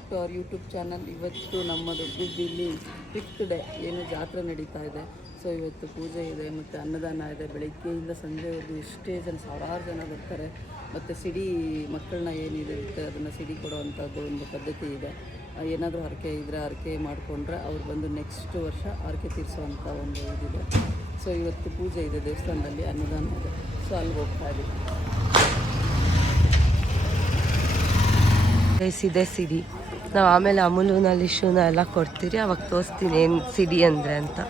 Back to our YouTube channel. ಇವತ್ತು ನಮ್ಮ ದೊಡ್ಡದಿಲ್ಲಿ 5th day ಏನು ಜಾತ್ರೆ ನಡೀತಾ ಇದೆ. ಸೊ ಇವತ್ತು ಪೂಜೆ ಇದೆ ಮತ್ತು ಅನ್ನದಾನ ಇದೆ. ಬೆಳಗ್ಗೆಯಿಂದ ಸಂಜೆವರೆಗೂ ಎಷ್ಟೇ ಜನ, ಸಾವಿರಾರು ಜನ ಬರ್ತಾರೆ. ಮತ್ತು ಸಿಡಿ ಮಕ್ಕಳನ್ನ ಏನಿರುತ್ತೆ ಅದನ್ನು ಸಿಡಿ ಕೊಡುವಂಥದ್ದು ಒಂದು ಪದ್ಧತಿ ಇದೆ. ಏನಾದರೂ ಹರಕೆ ಇದ್ದರೆ ಹರಕೆ ಮಾಡಿಕೊಂಡ್ರೆ ಅವ್ರು ಬಂದು ನೆಕ್ಸ್ಟ್ ವರ್ಷ ಹರಕೆ ತೀರಿಸುವಂಥ ಒಂದು ಇದಿದೆ. ಸೊ ಇವತ್ತು ಪೂಜೆ ಇದೆ ದೇವಸ್ಥಾನದಲ್ಲಿ, ಅನ್ನದಾನ ಇದೆ. ಸೊ ಅಲ್ಲಿಗೆ ಹೋಗ್ತಾ ಇದ್ದೀವಿ. ಇದೆ ಸಿಡಿ. ನಾವು ಆಮೇಲೆ ಅಮೂಲ್ನಲ್ಲಿ ಶೂನ ಎಲ್ಲ ಕೊಡ್ತೀರಿ, ಅವಾಗ ತೋರಿಸ್ತೀನಿ ಏನು ಸಿಡಿ ಅಂದರೆ ಅಂತ.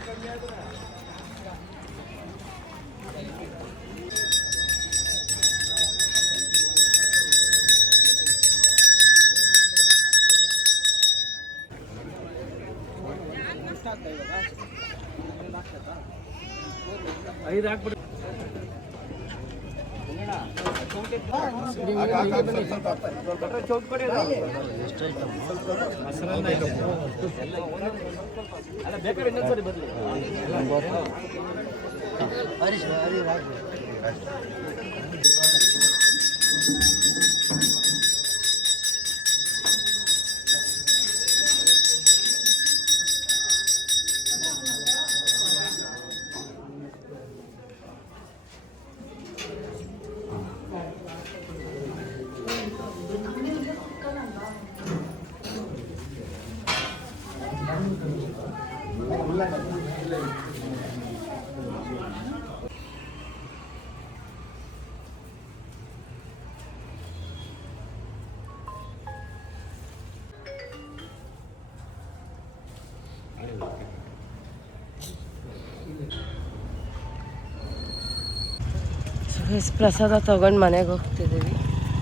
ಪ್ರಸಾದ ತಗೊಂಡು ಮನೆಗೆ ಹೋಗ್ತಿದ್ದೀವಿ.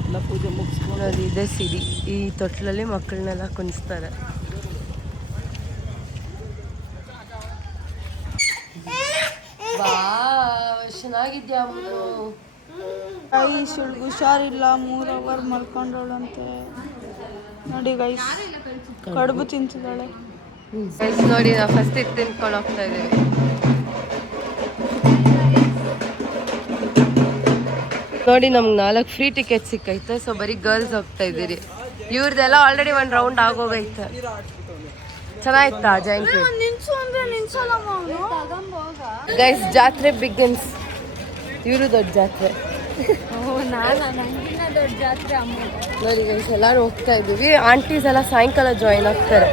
ಎಲ್ಲ ಪೂಜೆ ಮುಗಿಸ್ಕೊಂಡು ಅದು ಇದೆ ಸಿಡಿ. ಈ ತೊಟ್ಲಲ್ಲಿ ಮಕ್ಕಳನ್ನೆಲ್ಲ ಕುಣಿಸ್ತಾರೆ. ಚೆನ್ನಾಗಿದ್ಯಾ ಗೈಸ್, ಹುಷಾರಿಲ್ಲ, 3 ಅವರ್ ಮಲ್ಕೊಂಡವಳಂತೆ. ನೋಡಿ ಗೈಸ್, ಕಡುಬು ತಿಂತಿದ್ದಾಳೆ. ಗೈಸ್ ನೋಡಿ, ನಾವು ಫಸ್ಟ್ ಇದು ತಿನ್ಕೊಂಡು ಹೋಗ್ತಾ ಇದ್ದೀವಿ. ನೋಡಿ, ನಮ್ಗೆ 4 ಫ್ರೀ ಟಿಕೆಟ್ ಸಿಕ್ಕೈತೆ. ಸೊ ಬರೀ ಗರ್ಲ್ಸ್ ಹೋಗ್ತಾ ಇದ್ದೀರಿ. ಇವ್ರದ್ದೆಲ್ಲ ಆಲ್ರೆಡಿ 1 ರೌಂಡ್ ಆಗೋಗೈತೆ. ಚೆನ್ನಾಗಿತ್ತಾ ಜೈಂಟ್ ವೀಲ್? ಗೈಸ್, ಜಾತ್ರೆ ಬಿಗಿನ್ಸ್. ಇವರು ದೊಡ್ಡ ಜಾತ್ರೆ. ನೋಡಿ ಗೈಸ್, ಎಲ್ಲರೂ ಹೋಗ್ತಾ ಇದ್ದೀವಿ. ಆಂಟೀಸ್ ಎಲ್ಲ ಸಾಯಂಕಾಲ ಜಾಯಿನ್ ಆಗ್ತಾರೆ.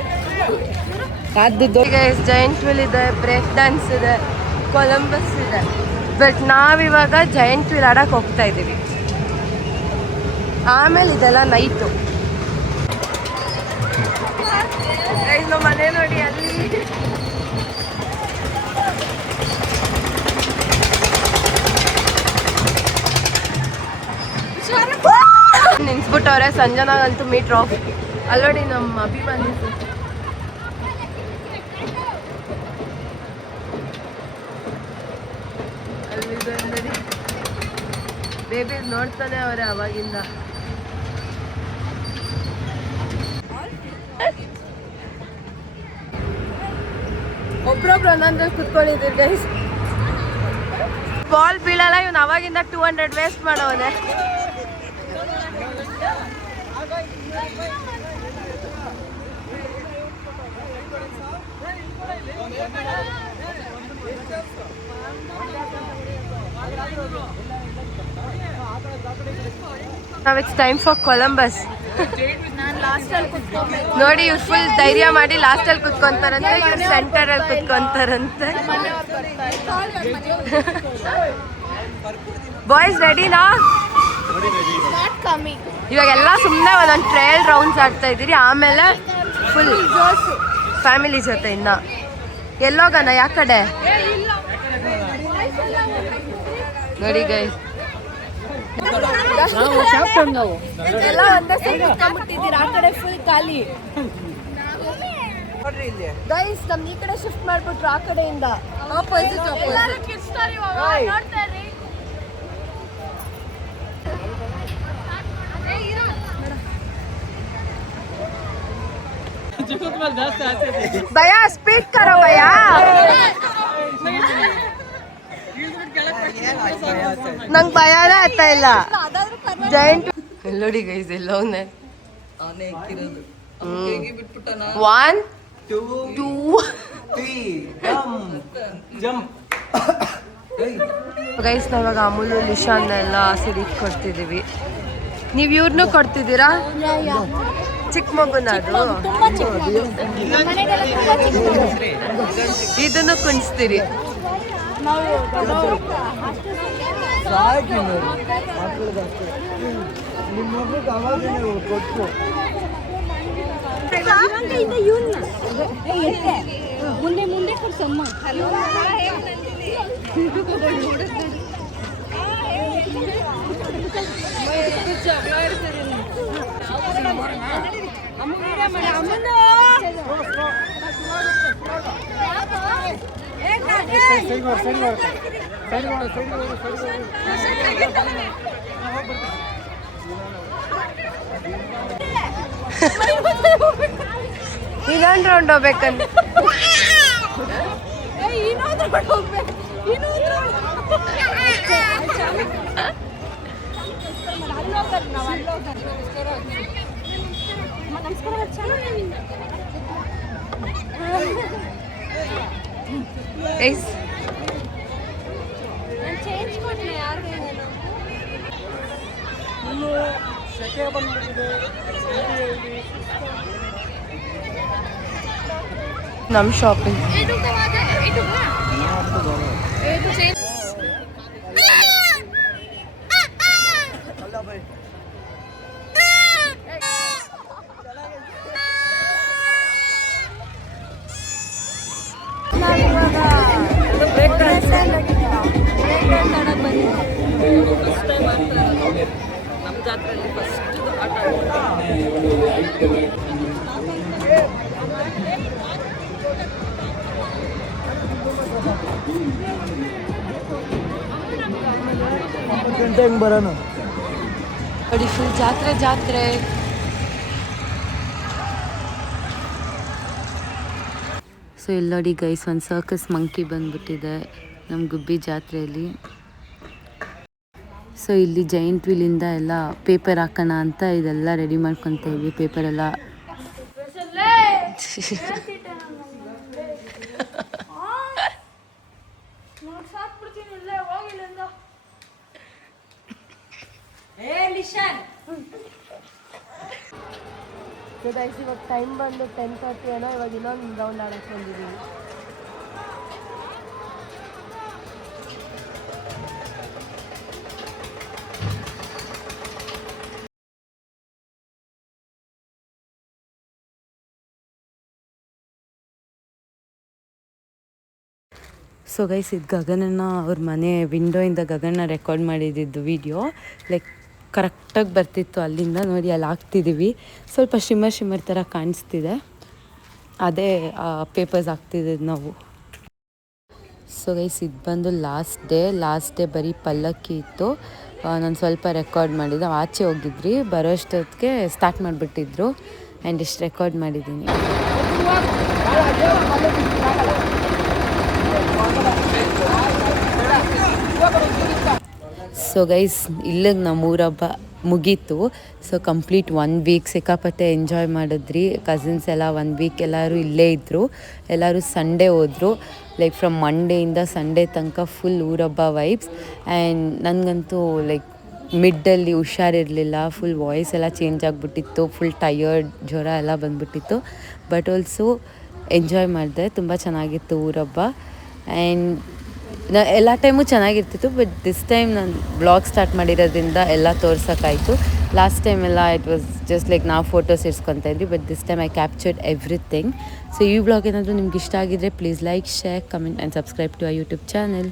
ಅದು ಗೈಸ್, ಜೈಂಟ್ ವೀಲ್ ಇದೆ, ಬ್ರೇಕ್ ಡ್ಯಾನ್ಸ್ ಇದೆ, ಕೊಲಂಬಸ್ ಇದೆ. ಬಟ್ ನಾವಿವಾಗ ಜೈಂಟ್ ವೀಲ್ ಆಡಕ್ಕೆ ಹೋಗ್ತಾ ಇದ್ದೀವಿ. ಆಮೇಲೆ ಇದೆಲ್ಲ ನೈಟು. ನಮ್ಮ ಮನೆ ನೋಡಿ, ಅಲ್ಲಿ ನಿನ್ಸ್ಬಿಟ್ಟವ್ರೆ. ಸಂಜನಾಗಂತೂ ಮೀಟ್ರ್ ಆಫ್. ಅಲ್ಲೋಡಿ ನಮ್ಮ ಅಭಿಮಾನಿ ಬೇಬಿ ನೋಡ್ತಾನೆ ಅವರೇ ಅವಾಗಿಂದ. ಒಬ್ರೊಬ್ರು ಒಂದೊಂದ್ರಲ್ಲಿ ಕುತ್ಕೊಂಡಿದ್ದೀರಿ ಗೈಸ್. ಬಾಲ್ ಬೀಳಲ್ಲ. ಇವ್ನು ಅವಾಗಿಂದ 200 waste ಮಾಡೋನೆ. Now it's time for Columbus. ನೋಡಿ, ಇವ್ರು ಫುಲ್ ಧೈರ್ಯ ಮಾಡಿ ಲಾಸ್ಟಲ್ಲಿ ಕುತ್ಕೊಂತಾರಂತೆ. ಇವ್ರು ಸೆಂಟರಲ್ಲಿ ಕುತ್ಕೊಂತಾರಂತೆ. ಬಾಯ್ಸ್ ರೆಡಿನಾ? ಇವಾಗೆಲ್ಲ ಸುಮ್ಮನೆ ಒಂದೊಂದು ಟ್ರಯಲ್ ರೌಂಡ್ಸ್ ಆಡ್ತಾ ಇದ್ದೀರಿ. ಆಮೇಲೆ ಫುಲ್ ಫ್ಯಾಮಿಲಿ ಜೊತೆ ಇನ್ನ ಎಲ್ಲೋಗೋಣ? ಯಾವ ಕಡೆ ನೋಡಿ ಗೈಸ್, ಎಲ್ಲ ಒಂದೇ ಸೈಡ್ ಕುತ್ಕೊಂಡ್ಬಿಟ್ಟಿದ್ದೀರಾ. ಆ ಕಡೆ ಫುಲ್ ಖಾಲಿ. ಗೈಸ್, ನಮ್ದು ಈ ಕಡೆ ಶಿಫ್ಟ್ ಮಾಡ್ಬಿಟ್ರು. ಆ ಕಡೆಯಿಂದ ಆಪೋಸಿಟ್. ಭಯ ಸ್ಪೀಡ್ ಕರೋ ಭಯ. ನಂಗೆ ಭಯನೇ ಆಗ್ತಾ ಇಲ್ಲ. ಜೈಂಟ್ ನೋಡಿ ಗೈಸ್, ಎಲ್ಲ ಅವನೇ ಇಕ್ಕಿರೋದು. ಹೇಗೆ ಬಿಟ್ಬಿಟ್ಟನ 1 2 2 3 ಜಂಪ್ ಗೈಸ್ ನಾವಾಗ ಅಮೂಲು ಲಿಶಾನ್ನೆಲ್ಲ ಸಿಡಿಗೆ ಕೊಡ್ತಿದ್ದೀವಿ. ನೀವು ಇವ್ರನ್ನೂ ಕೊಡ್ತಿದ್ದೀರಾ? ಚಿಕ್ಕ ಮಗುನ ಅದು ಇದನ್ನು ಕುಣಿಸ್ತೀರಿ. ಮುಂದೆ ಮುಂದೆ ಕೊಡ್ಸಮ್ಮ. ಇನ್ನೊಂದು ರೌಂಡ್ ಹೋಗ್ಬೇಕಂತ ನಮ್ಮ ಶಾಪಿಂಗ್ ಫಸ್ಟ್ ಟೈಮ್ ಆಗ್ತಾ ಇರೋದು ನಮ್ಮ ಜಾತ್ರೆಯಲ್ಲಿ ಫಸ್ಟ್ ಆಟ ಬರೋಣ ನೋಡಿ ಫುಲ್ ಜಾತ್ರೆ ಸೊ ಇಲ್ಲಿ ನೋಡಿ ಗೈಸ್ ಒಂದು ಸರ್ಕಸ್ ಮಂಕಿ ಬಂದ್ಬಿಟ್ಟಿದೆ ನಮ್ಮ ಗುಬ್ಬಿ ಜಾತ್ರೆಯಲ್ಲಿ. ಸೊ ಇಲ್ಲಿ ಜೈಂಟ್ ವೀಲಿಂದ ಎಲ್ಲ ಪೇಪರ್ ಹಾಕೋಣ ಅಂತ ಇದೆಲ್ಲ ರೆಡಿ ಮಾಡ್ಕೊತಾ ಇದ್ವಿ. ಪೇಪರ್ ಎಲ್ಲ ಇವಾಗ ಟೈಮ್ ಬಂದು 10:30 ಏನೋ. ಇವಾಗ ಇನ್ನೊಂದು ರೌಂಡ್ ಆಡಕ್ಕೆ ಬಂದಿದ್ದೀವಿ. ಸೊ ಗೈಸ್ ಇದು ಗಗನನ ಅವ್ರ ಮನೆ ವಿಂಡೋಯಿಂದ ಗಗನ ರೆಕಾರ್ಡ್ ಮಾಡಿದ್ದು ವಿಡಿಯೋ. ಲೈಕ್ ಕರೆಕ್ಟಾಗಿ ಬರ್ತಿತ್ತು ಅಲ್ಲಿಂದ. ನೋಡಿ ಅಲ್ಲಿ ಹಾಕ್ತಿದ್ದೀವಿ. ಸ್ವಲ್ಪ ಶಿಮ್ಮರ್ ಥರ ಕಾಣಿಸ್ತಿದೆ. ಅದೇ ಪೇಪರ್ಸ್ ಹಾಕ್ತಿದ್ದು ನಾವು. ಸೊ ಗೈಸ್ ಇದು ಬಂದು ಲಾಸ್ಟ್ ಡೇ ಬರೀ ಪಲ್ಲಕ್ಕಿ ಇತ್ತು. ನಾನು ಸ್ವಲ್ಪ ರೆಕಾರ್ಡ್ ಮಾಡಿದ್ದೆ. ಆಚೆ ಹೋಗಿದ್ರಿ, ಬರೋ ಅಷ್ಟೊತ್ತಿಗೆ ಸ್ಟಾರ್ಟ್ ಮಾಡಿಬಿಟ್ಟಿದ್ರು. ಆ್ಯಂಡ್ ಇಷ್ಟು ರೆಕಾರ್ಡ್ ಮಾಡಿದ್ದೀನಿ. ಸೊ ಗೈಸ್ ಇಲ್ಲಿಗೆ ನಮ್ಮ ಊರ ಹಬ್ಬ ಮುಗೀತು. ಸೊ ಕಂಪ್ಲೀಟ್ 1 ವೀಕ್ ಸಿಕ್ಕಾಪಟ್ಟೆ ಎಂಜಾಯ್ ಮಾಡಿದ್ರಿ. ಕಸಿನ್ಸ್ ಎಲ್ಲ 1 ವೀಕ್ ಎಲ್ಲರೂ ಇಲ್ಲೇ ಇದ್ದರು. ಎಲ್ಲರೂ ಸಂಡೇ ಹೋದರು. ಲೈಕ್ ಫ್ರಮ್ ಮಂಡೇಯಿಂದ ಸಂಡೇ ತನಕ ಫುಲ್ ಊರಹಬ್ಬ ವೈಬ್ಸ್. ಆ್ಯಂಡ್ ನನಗಂತೂ ಲೈಕ್ ಮಿಡ್ಡಲ್ಲಿ ಹುಷಾರಿರಲಿಲ್ಲ. ಫುಲ್ ವಾಯ್ಸ್ ಎಲ್ಲ ಚೇಂಜ್ ಆಗಿಬಿಟ್ಟಿತ್ತು. ಫುಲ್ ಟಯರ್ಡ್, ಜ್ವರ ಎಲ್ಲ ಬಂದುಬಿಟ್ಟಿತ್ತು. ಬಟ್ ಆಲ್ಸೋ ಎಂಜಾಯ್ ಮಾಡಿದೆ. ತುಂಬ ಚೆನ್ನಾಗಿತ್ತು ಊರಹಬ್ಬ. ಆ್ಯಂಡ್ ಎಲ್ಲ ಟೈಮು ಚೆನ್ನಾಗಿರ್ತಿತ್ತು. ಬಟ್ ದಿಸ್ ಟೈಮ್ ನಾನು ಬ್ಲಾಗ್ ಸ್ಟಾರ್ಟ್ ಮಾಡಿರೋದ್ರಿಂದ ಎಲ್ಲ ತೋರ್ಸೋಕ್ಕಾಯಿತು. ಲಾಸ್ಟ್ ಟೈಮ್ ಎಲ್ಲ ಇಟ್ ವಾಸ್ ಜಸ್ಟ್ ಲೈಕ್ ನಾವು ಫೋಟೋಸ್ ಇಡ್ಸ್ಕೊತಾ ಇದ್ವಿ. But this time I captured everything. So ಈ ಬ್ಲಾಗ್ ಏನಾದರೂ ನಿಮ್ಗೆ ಇಷ್ಟ ಆಗಿದ್ರೆ please like, share, comment and subscribe to our YouTube channel.